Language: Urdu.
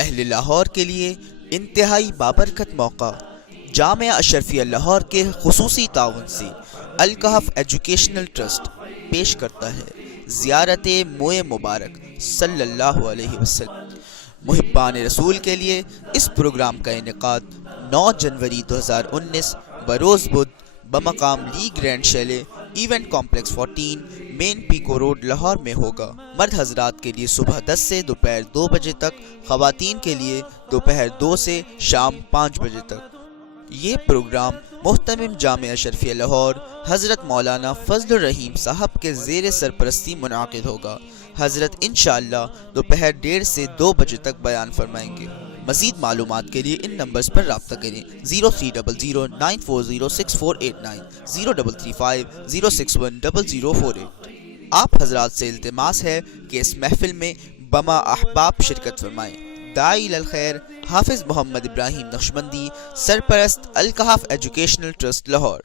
اہل لاہور کے لیے انتہائی بابرکت موقع جامعہ اشرفیہ لاہور کے خصوصی تعاون سے الکہف ایجوکیشنل ٹرسٹ پیش کرتا ہے زیارت موئے مبارک صلی اللہ علیہ وسلم۔ محبان رسول کے لیے اس پروگرام کا انعقاد 9 جنوری 2019 بروز بدھ بمقام لی گرینڈ شیلے ایونٹ کمپلیکس 14 مین پیکو روڈ لاہور میں ہوگا۔ مرد حضرات کے لیے صبح 10 سے دوپہر 2 بجے تک، خواتین کے لیے دوپہر 2 سے شام 5 بجے تک۔ یہ پروگرام محترم جامعہ اشرفیہ لاہور حضرت مولانا فضل الرحیم صاحب کے زیر سرپرستی منعقد ہوگا۔ حضرت انشاءاللہ دوپہر 1:30 سے 2 بجے تک بیان فرمائیں گے۔ مزید معلومات کے لیے ان نمبرز پر رابطہ کریں: 030094064890 0335061048۔ آپ حضرات سے التماس ہے کہ اس محفل میں بما احباب شرکت فرمائیں۔ داعی الخیر حافظ محمد ابراہیم نقشبندی، سرپرست الکہف ایجوکیشنل ٹرسٹ لاہور۔